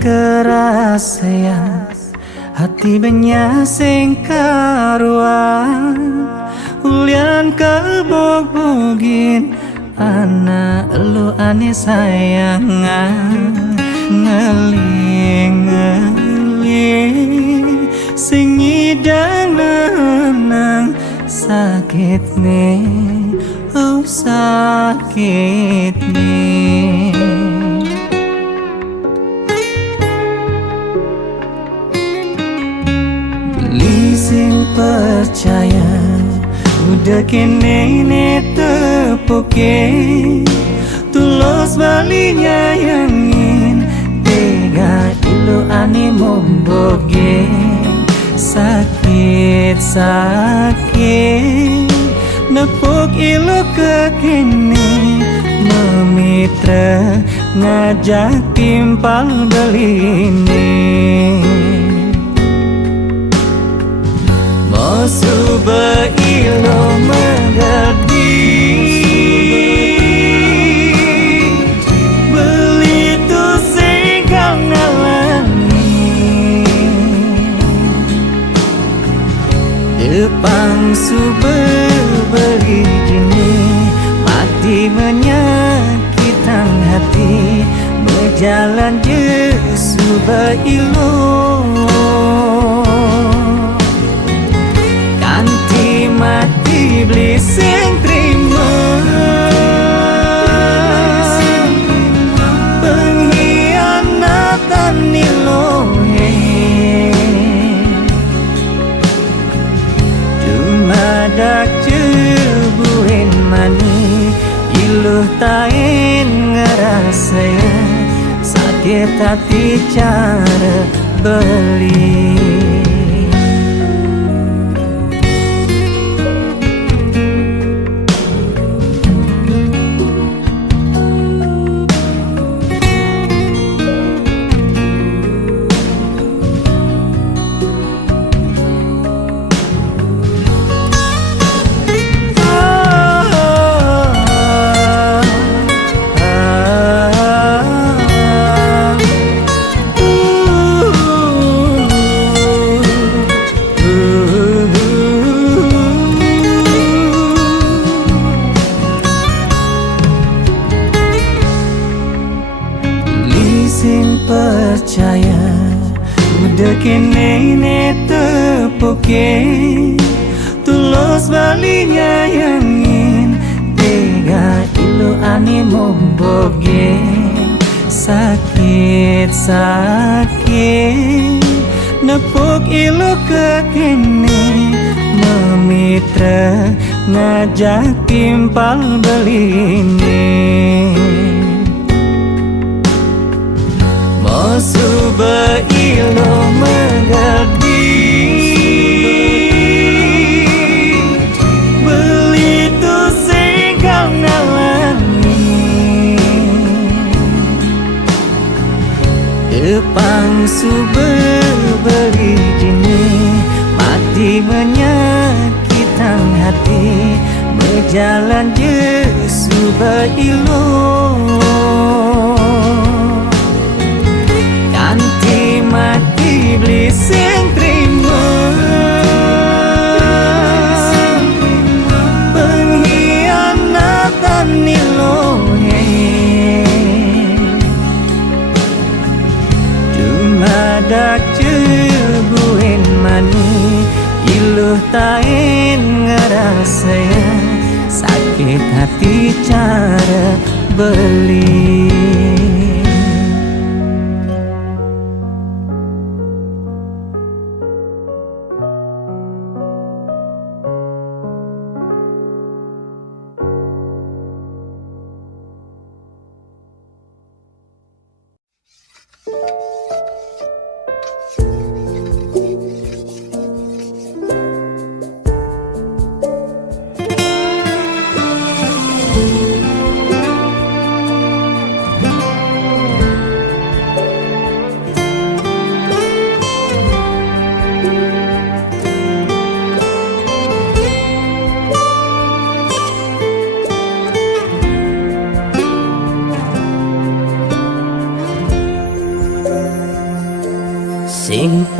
kerasayan hati banyak sing karuan ulian kebog-bogin anak lu ane sayangan ngeling-ngeling sing ngidang nenang sakit nih oh sakit nih sing percaya udah kene tepuke tulus balinya yangin tega ilu ane momboge sakit nepuk ilu kekini memitra ngajak timpal beline Suba ilo mengerti Belitu sing kau ngalami Depan suba beri jini Mati menyakitkan hati Berjalan je suba ilo mati beli sing terima pengkhianatan nilohe cuma dak cebuin mani iluh tain ngerasa sakit hati cara beli percaya udah kene tepuke tulus balinya yangin tega ilu ane momboge sakit nepuk ilu kekene memitra ngajak timpal beline Suba ilo mengerti Belitu sing kau ngalami Depan suba beri jini Mati menyakitkan hati Berjalan je suba ilo mati beli sing terima pengkhianatan nilohe cuma dak cebuin mani iluh tain ngerasa sakit hati cara beli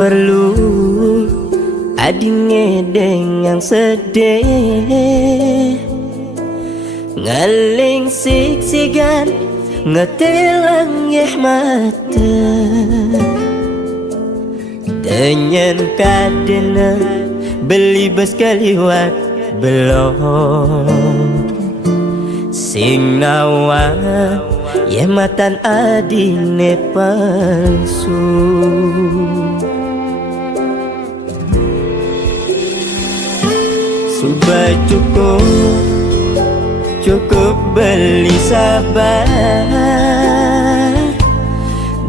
perlu adine dengan sedih ngaling siksigan ngetelang yeh mata dengan kadena beli bes kaliwat belum sing nawa ye matan adine palsu sudah cukup beli sabar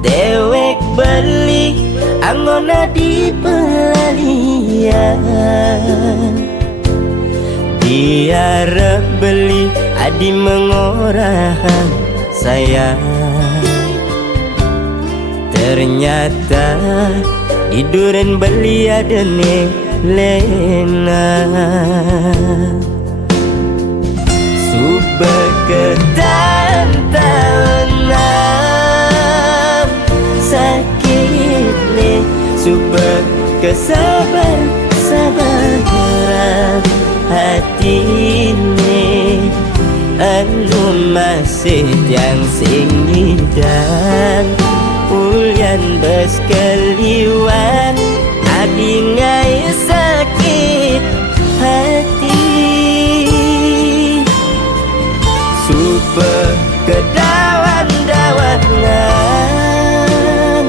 dewek beli angona di pelalian diarep beli adi mengorahan sayang ternyata iduren beli adene lena subah ketantangan sakit nih subah kesabaran hati ini anu masih yang sing dan ulian bes keliwan adi ngai sakit hati super kedawan-dawanan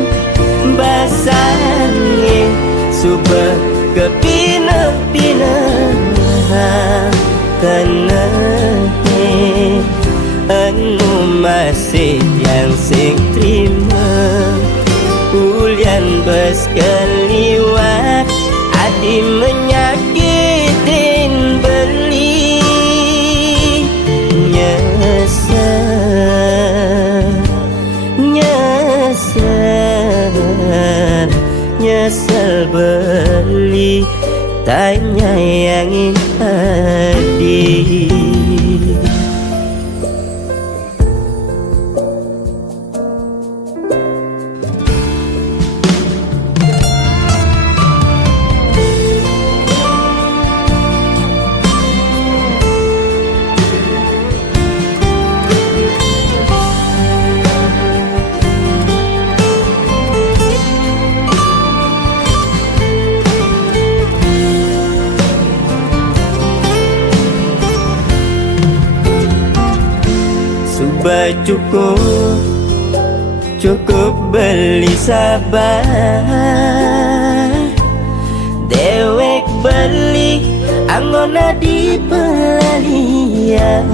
basangin super kepinah-pinah kena anu masih yang sing terima ulian bes keliwat adi menyakitin beli nyesel beli tanya yang hadi cukup beli sabar dewek beli angona di pelalian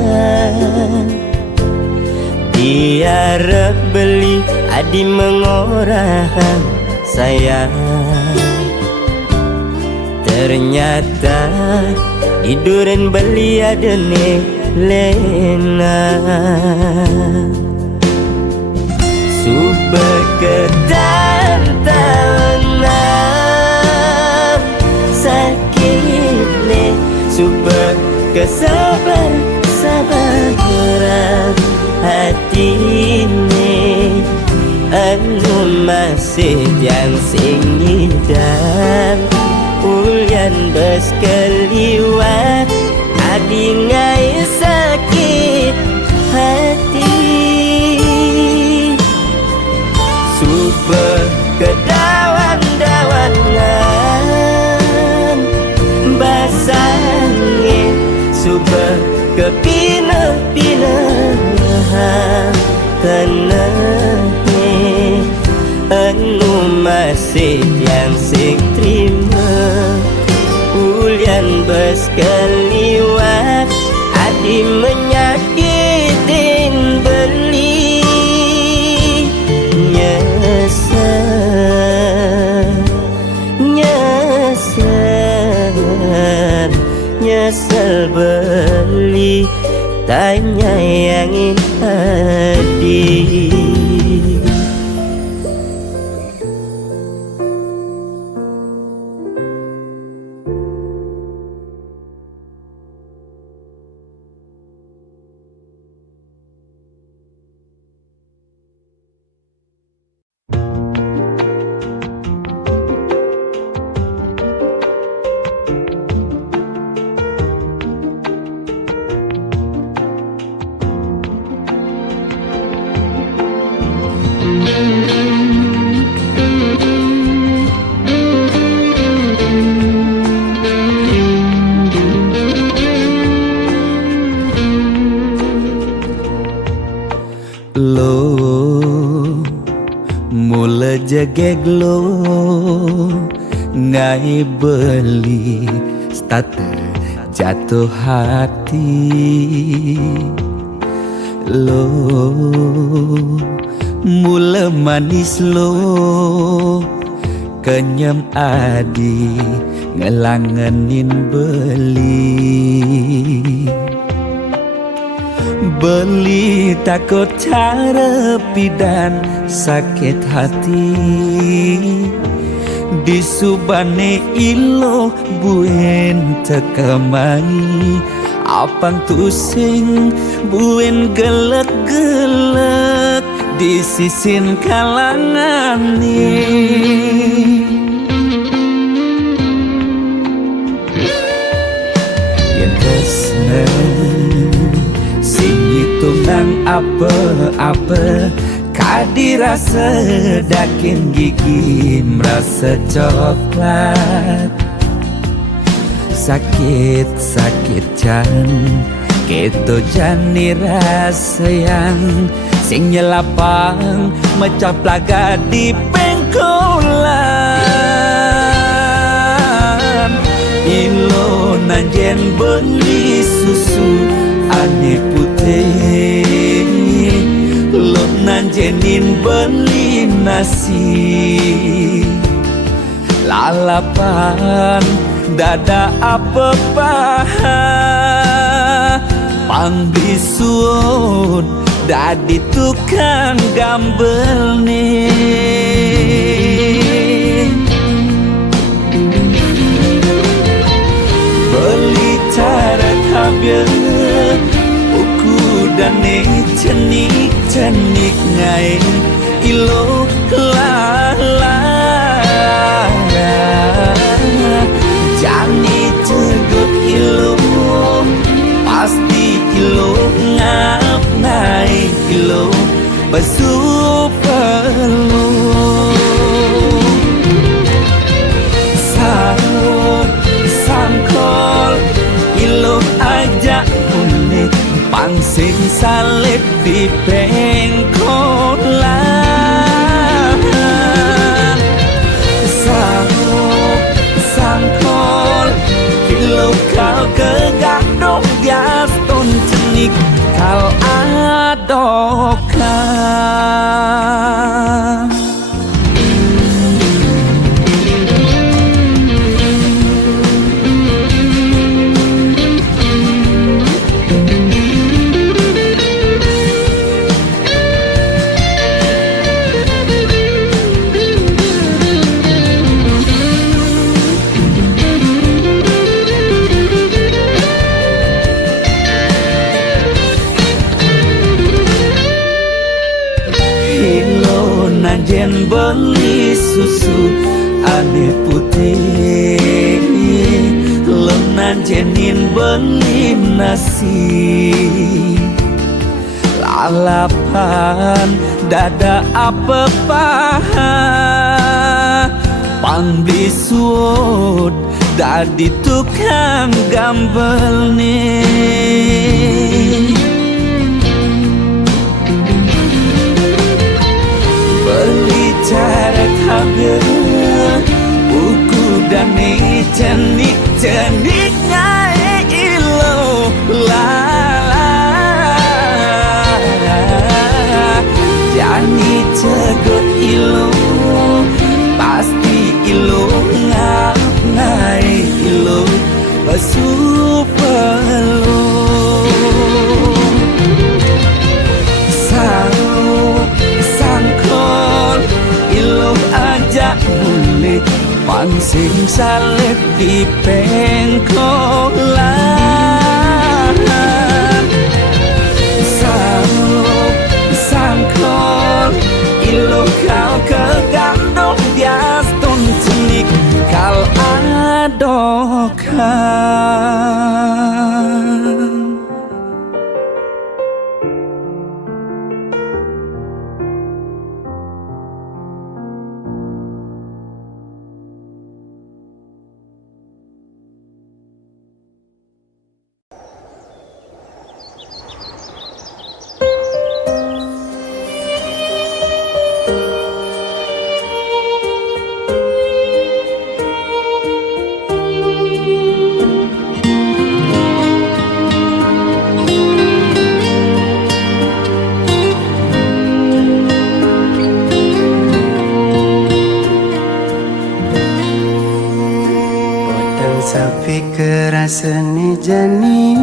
diarep beli adi mengorahan sayang ternyata iduren beli adene lena subah ketantangan sakit nih subah kesabaran hati ini anu masih yang sing dan ulian bes keliwat adi ngai sakit hati subah kedawan-dawanan basangin subah kepinah-pinah kena anu masih yang sing terima ulian bes keliwat adi menyakitin beli nyesel beli tanya yang hadi jegeglo ngai beli starter jatuh hati lo mula manis lo kenyam adi ngelangenin beli takut cara pidan sakit hati di subane ilo buen tekamai apang tusing buen gelek-gelek di sisin kalangan nih yang kesnen sing itu nang apa-apa kadirasa dakin gigi merasa coklat sakit jan keto jani rasa yang sing nyelapang mecah plaga di pengkolan ilo nanjen beli susu ane putih lo nanjenin beli nasi lalapan dada apa paha pangbisuun dadi tukang gambel nih beli cara tabir uku dan cenik ngai ilo lala jani tegut ilo pasti ilo ngap naik ilo basuh perlu sangkol ilo ajak unik pangsing salib di pengkolan sangkol ilo kau kegadok dias ton cenik kal adokan nanjen beli susu ane putih lo nanjenin beli nasi lalapan dada apa paha pangbisuun dadi tukang gambel nih beli cara tabir buku dan cenik ngai ilo lala jani tegut ilo pasti ilo ngap ngai ilo basuh perlu sangkol ilo ajak mulik pangsing salib di pengkolan sangkol ilo kau kegandok dias ton cenik kal adokan Sepi kerasane jani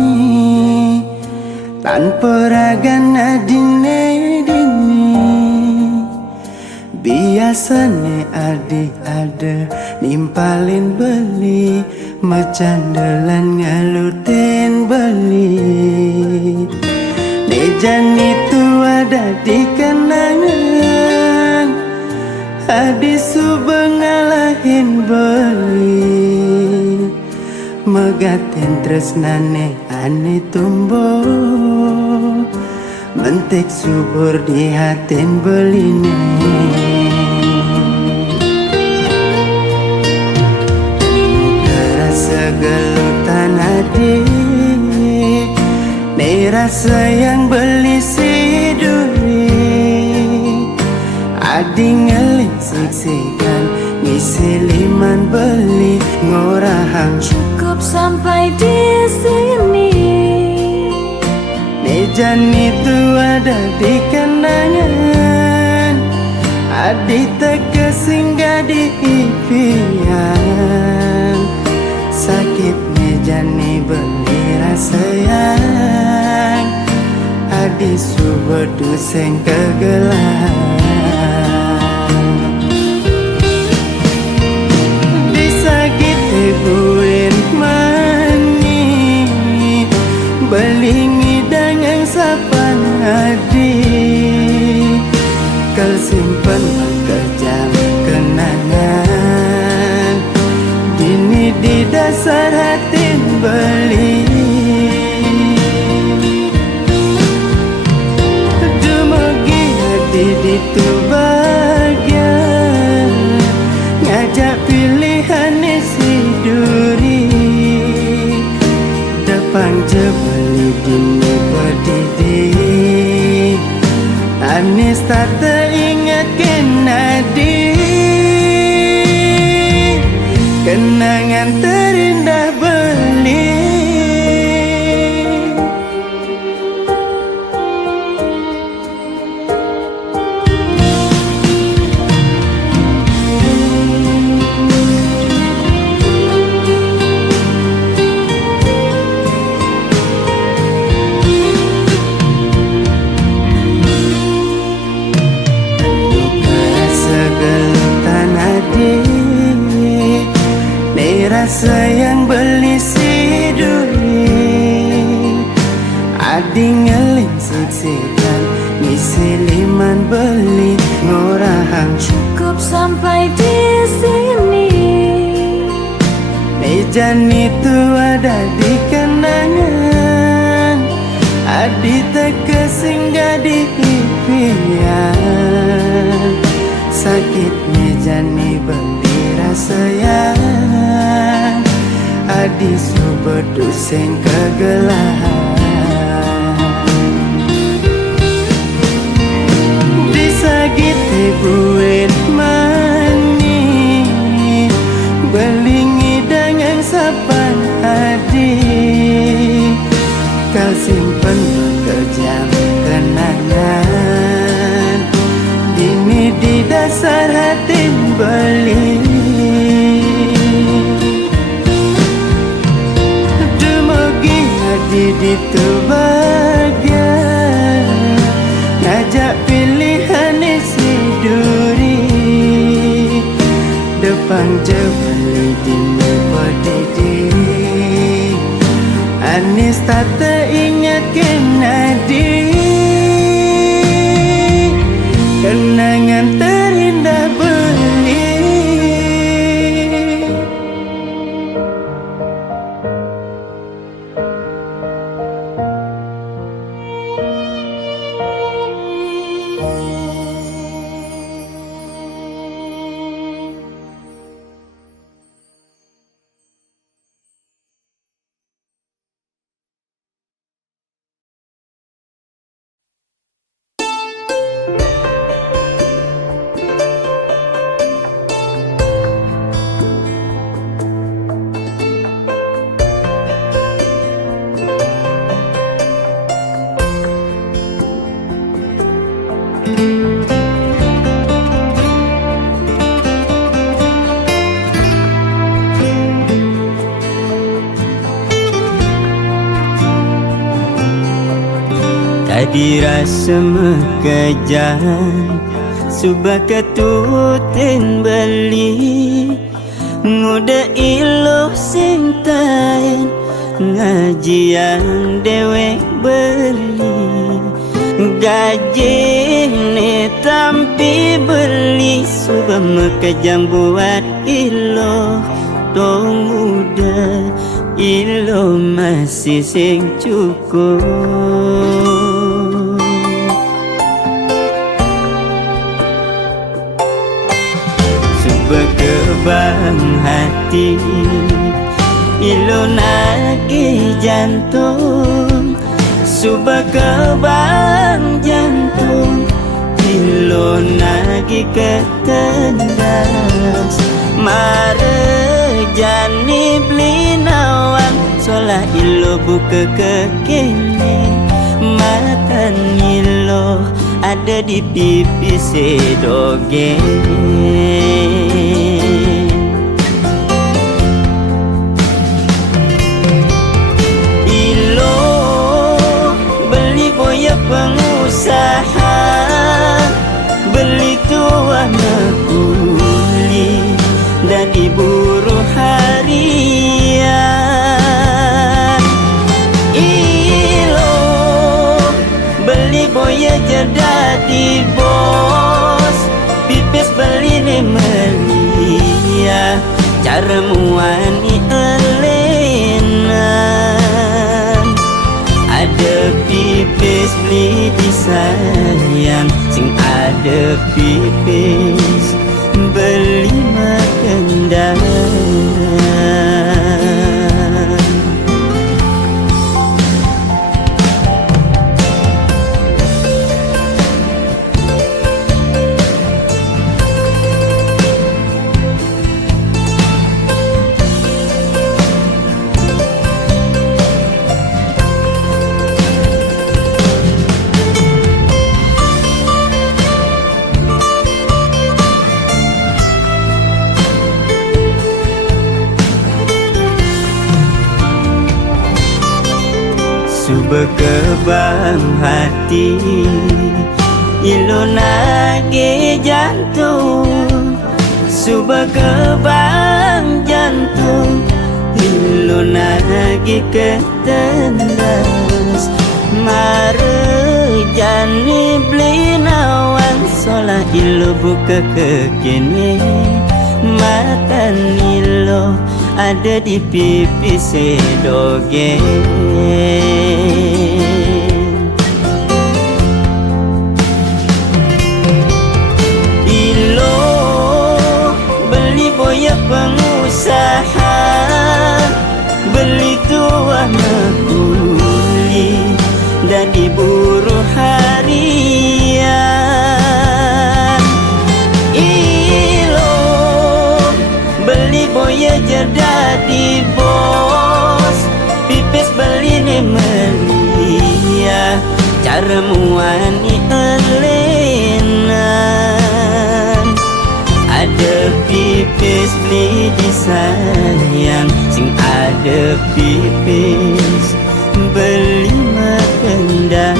tanpa ragana dini biasane ada nimpalin beli mecandelan ngalutin beli nejan itu ada di kenangan hadisu bengalahin beli megatin tresnane ane tumbuh mentik subur di hatin beline rasa gelutan hati nih rasa yang beli siduri adi ngelik siksikan ngisi liman beli ngorahang cukup sampai di sini. Mejan itu ada di kenangan adi teka singgah di impian sakit mejan ni beli rasa yang adi subedu seng kegelan buin mani belingi dengan sapan hadi kal simpen kejam kenangan dini di dasar hati beli dumugi hati di tu bagian ngajak pilihan isi duri depan jebeli dini berdiri Anis tak teringat kenadi kenangan terindah beli rasa yang beli siduri adi ngeling siksikan ngisi liman beli ngorahang cukup sampai di sini. mejan itu ada di kenangan adi teka singgah di impian sakit mejan ni beli rasa yang adi subedu seng kegelan disagiti buin mani belingi dengan sapan adi kau simpen kejam kenangan dini di dasar hati beli di tu bagian ngajak pilihan isi duri depan jebeli dini berdiri Anis tak teringat kenadi kenangan terindah beli Adi rasa mekajan Subah ketutin beli Nguda iluh sintain Ngajian dewek beli Gaji ni tampi beli Subah mekajam buat iluh Tong muda iluh masih sing cukup Berkebang hati Ilo nagih jantung Subah kebang jantung Ilo nagih ketendas Mare jani beli nawang Solah ilo buka kekini Matan ilo ada di pipi sedogen Ilo beli boya pengusaha Beli tua mekuli Dadi buruh harian Ilo beli boya jadi bos Pipis beli ni melia Cara muani elenan Ada pipis beli disayang Sing ada pipis beli makendang Berkebang hati Ilo nagih jantung Subah kebang jantung Ilo nagih ketendas Mare jani beli nawang Solah ilo buka kekini Matan ilo ada di pipi sedogen Ilo beli boya pengusaha Beli tua mekuli Dadi buruh harian Ilo beli boya jadi bos Pipis beli ni melia Cara muani elenan Ada pipis beli disayang Sing ada pipis beli makendang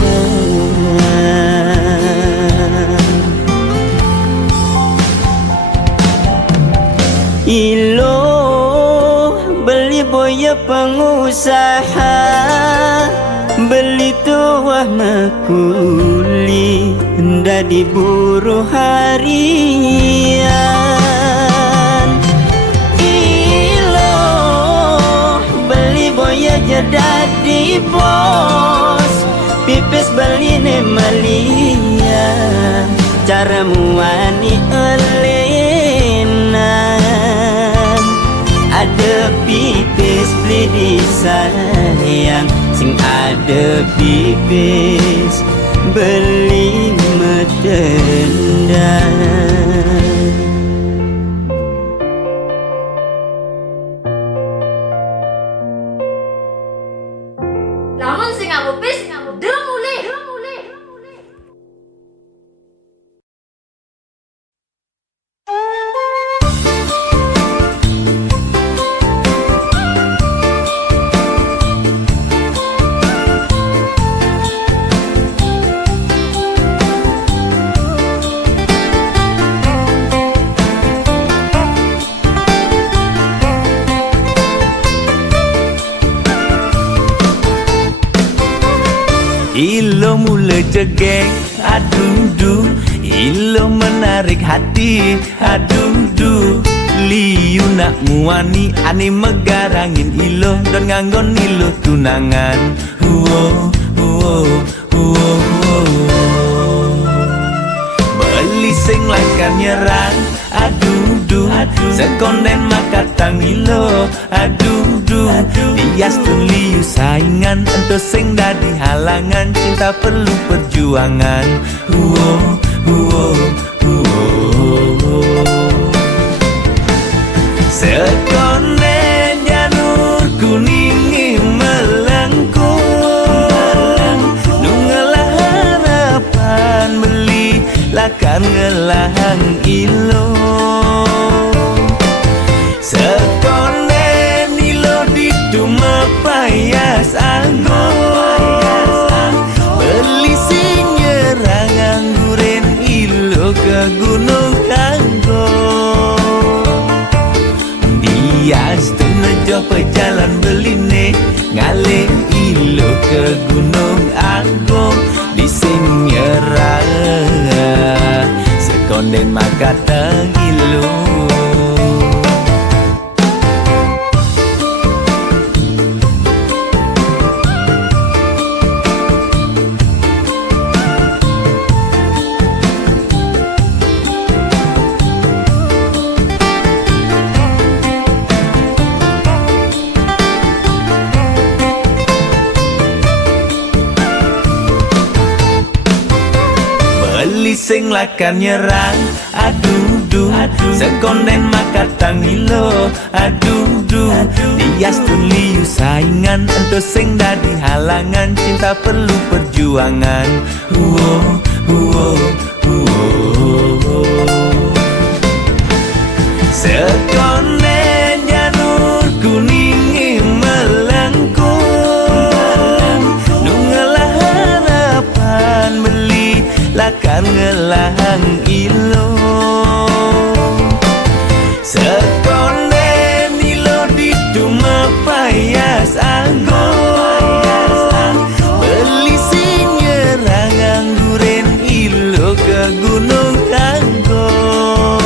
Ilo beli boya pengusaha Beli tuah mekuli Dadi buruh harian Ilo beli boya jadi bos Pipis beli ni melia Cara muani elenan Ada pipis beli disayang Sing ada pipis beli metendang Lamun sing ngamu pis, dem mulih. Ilo mula jegeng, aduh ilo menarik hati, aduh liu nak muani, ani megarangin ilo dan nganggon ilo tunangan. Beli sing lakan nyerang, aduh sekonden makatang ilo, aduh Dias tun liu saingan, ento sing dadi halangan, cinta perlu perjuangan. Sekonden janur kuning melengkung, nungelah harapan beli lakan ngelahang ilo. Sekonden ilo di duma payas anggon, beli sing nyerang angguren ilo ke gunung anggon. Dias tu nejo pejalan beline, ngalih ilo ke gunung anggon, di sing nyerang sekonden makatang ilo. Sing lakan nyerang, aduh sekonden makatang ilo, aduh Dias tun liu saingan, ento sing dadi halangan, cinta perlu perjuangan. Sekonden janur kuning melengkung, nungelah harapan beli lakan ngelahang ilo. Sekonden ilo di duma payas anggon, beli sing nyerang angguren ilo ke gunung anggon.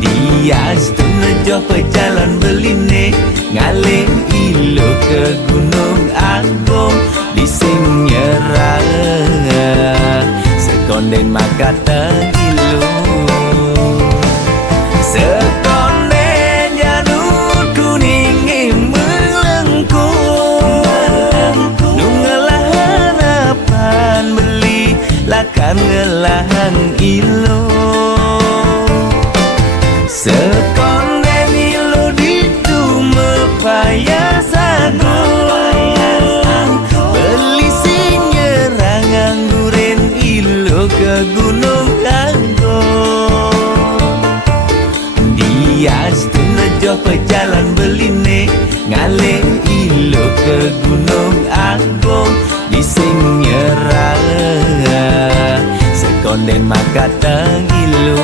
Dias tu nejo pejalan beline, ngalih ilo ke gunung anggon, di sing nyerang sekonden makatang ilo. Sekonden janur kuning melengkung, nungelah harapan beli lakan ngelahang ilo. Sekonden ilo di duma payas anggon, beli sing nyerang angguren ilo ke gunung anggon. Dias tu nejo pejalan beline, ngalih ilo ke gunung anggon, di sing nyerang sekonden makatang ilo.